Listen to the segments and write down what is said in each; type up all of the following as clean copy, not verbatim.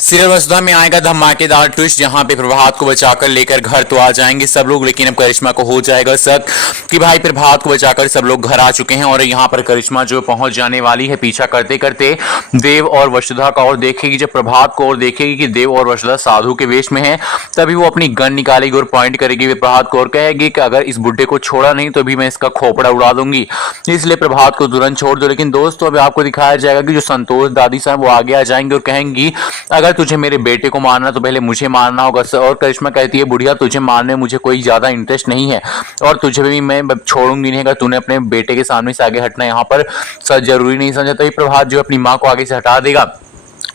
Serial वसुधा में आएगा धमाकेदार ट्विस्ट, जहां पे प्रभात को बचाकर लेकर घर तो आ जाएंगे सब लोग, लेकिन अब करिश्मा को हो जाएगा शक कि भाई प्रभात को बचाकर सब लोग घर आ चुके हैं। और यहां पर करिश्मा जो पहुंच जाने वाली है पीछा करते करते देव और वसुधा का, और देखेगी जब प्रभात को और देखेगी कि देव और वसुधा साधु के वेश में है, तभी वो अपनी गन निकालेगी और पॉइंट करेगी प्रभात को और कहेगी कि अगर इस बुढ़े को छोड़ा नहीं तो भी मैं इसका खोपड़ा उड़ा दूंगी, इसलिए प्रभात को तुरंत छोड़ दो। लेकिन दोस्तों अभी आपको दिखाया जाएगा कि जो संतोष दादी साहब वो आगे आ जाएंगे और कहेंगी अगर तुझे मेरे बेटे को मारना तो पहले मुझे मारना होगा। और करिश्मा कहती है बुढ़िया तुझे मारने में मुझे कोई ज्यादा इंटरेस्ट नहीं है और तुझे भी मैं छोड़ूंगी नहीं अगर तूने अपने बेटे के सामने से आगे हटना यहाँ पर सच जरूरी नहीं समझा। तो ये प्रभात जो अपनी माँ को आगे से हटा देगा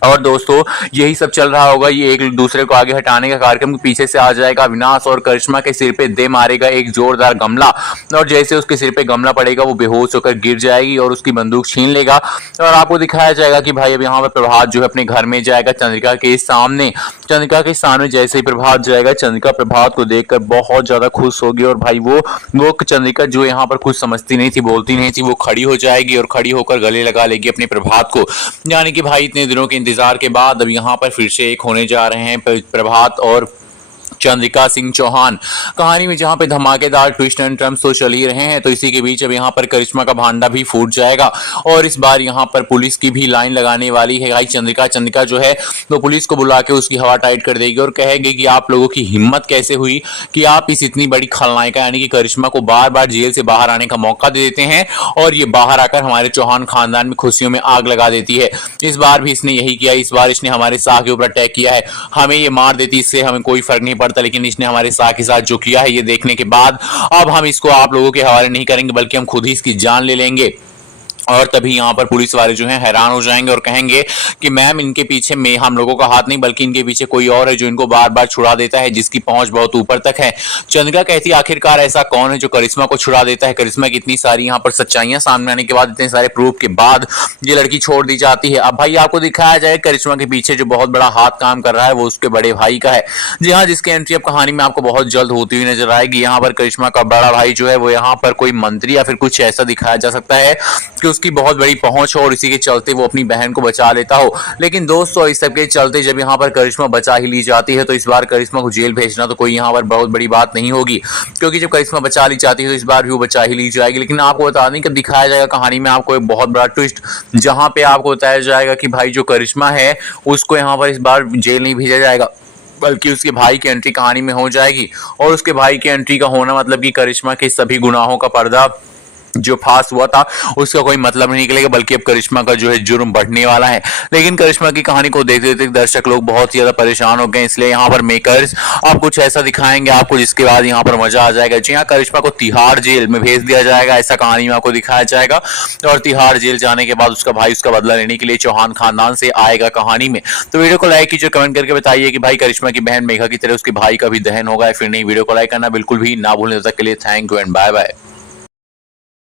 और दोस्तों यही सब चल रहा होगा, ये एक दूसरे को आगे हटाने का कार्यक्रम के पीछे से आ जाएगा अविनाश और करिश्मा के सिर पे दे मारेगा एक जोरदार गमला, और जैसे उसके सिर पे गमला पड़ेगा वो बेहोश होकर गिर जाएगी और उसकी बंदूक छीन लेगा। और आपको दिखाया जाएगा कि भाई अब यहाँ पर प्रभात जो है अपने घर में जाएगा चंद्रिका के सामने। चंद्रिका के सामने जैसे ही प्रभात जाएगा चंद्रिका प्रभात को देखकर बहुत ज्यादा खुश होगी और भाई वो चंद्रिका जो यहाँ पर कुछ समझती नहीं थी बोलती नहीं थी वो खड़ी हो जाएगी और खड़ी होकर गले लगा लेगी अपने प्रभात को, यानी कि भाई इतने दिनों के इंतजार के बाद अब यहाँ पर फिर से एक होने जा रहे हैं प्रभात और चंद्रिका सिंह चौहान कहानी में, जहां पे धमाकेदार ट्विस्ट एंड टर्न्स तो चल ही रहे हैं। तो इसी के बीच अब यहाँ पर करिश्मा का भांडा भी फूट जाएगा और इस बार यहाँ पर पुलिस की भी लाइन लगाने वाली है भाई चंद्रिका जो है तो पुलिस को बुला के उसकी हवा टाइट कर देगी और कहेगी कि आप लोगों की हिम्मत कैसे हुई कि आप इस इतनी बड़ी खलनायिका यानी कि करिश्मा को बार बार जेल से बाहर आने का मौका दे देते हैं और ये बाहर आकर हमारे चौहान खानदान में खुशियों में आग लगा देती है। इस बार भी इसने यही किया, इस बार इसने हमारे शाह के ऊपर अटैक किया है, हमें ये मार देती इससे हमें कोई फर्क नहीं पड़ता, लेकिन इसने हमारे शाह के साथ जो किया है ये देखने के बाद अब हम इसको आप लोगों के हवाले नहीं करेंगे बल्कि हम खुद ही इसकी जान ले लेंगे। और तभी यहाँ पर पुलिस वाले जो हैं हैरान हो जाएंगे और कहेंगे कि मैम इनके पीछे में हम लोगों का हाथ नहीं बल्कि इनके पीछे कोई और है जो इनको बार बार छुड़ा देता है जिसकी पहुंच बहुत ऊपर तक है। चंद्रिका कहती है आखिरकार ऐसा कौन है जो करिश्मा को छुड़ा देता है, करिश्मा की इतनी सारी यहाँ पर सच्चाइयां सामने आने के बाद इतने सारे प्रूफ के बाद ये लड़की छोड़ दी जाती है। अब भाई आपको दिखाया जाए करिश्मा के पीछे जो बहुत बड़ा हाथ काम कर रहा है वो उसके बड़े भाई का है। जी हाँ, जिसकी एंट्री अब कहानी में आपको बहुत जल्द होती हुई नजर आएगी। यहाँ पर करिश्मा का बड़ा भाई जो है वो यहाँ पर कोई मंत्री या फिर कुछ ऐसा दिखाया जा सकता है कि उसकी बहुत बड़ी पहुंच हो और इसी के चलते वो अपनी बहन को बचा लेता हो। लेकिन दोस्तों इस सब के चलते जब यहाँ पर करिश्मा बचा ही ली जाती है तो इस बार करिश्मा को जेल भेजना तो कोई यहाँ पर बहुत बड़ी बात नहीं होगी, क्योंकि जब करिश्मा बचा ली जाती है तो इस बार भी वो बचा ही ली जाएगी। लेकिन आपको बता दें कि दिखाया जाएगा कहानी में आपको एक बहुत बड़ा ट्विस्ट, जहां पे आपको बताया जाएगा कि भाई जो करिश्मा है उसको यहाँ पर इस बार जेल नहीं भेजा जाएगा बल्कि उसके भाई की एंट्री कहानी में हो जाएगी। और उसके भाई की एंट्री का होना मतलब कि करिश्मा के सभी गुनाहों का पर्दा जो फास हुआ था उसका कोई मतलब नहीं निकलेगा बल्कि अब करिश्मा का जो है जुर्म बढ़ने वाला है। लेकिन करिश्मा की कहानी को देखते देखते दर्शक लोग बहुत ही ज्यादा परेशान हो गए, इसलिए यहाँ पर मेकर्स आप कुछ ऐसा दिखाएंगे आपको जिसके बाद यहाँ पर मजा आ जाएगा। जी हाँ, करिश्मा को तिहाड़ जेल में भेज दिया जाएगा ऐसा कहानी में आपको दिखाया जाएगा और तिहाड़ जेल जाने के बाद उसका भाई उसका बदला लेने के लिए चौहान खानदान से आएगा कहानी में। तो वीडियो को लाइक कीजिए, कमेंट करके बताइए कि भाई करिश्मा की बहन मेघा की तरह उसके भाई का भी दहन होगा या फिर नहीं। वीडियो को लाइक करना बिल्कुल भी ना भूलें। तब तक के लिए thank you and bye bye.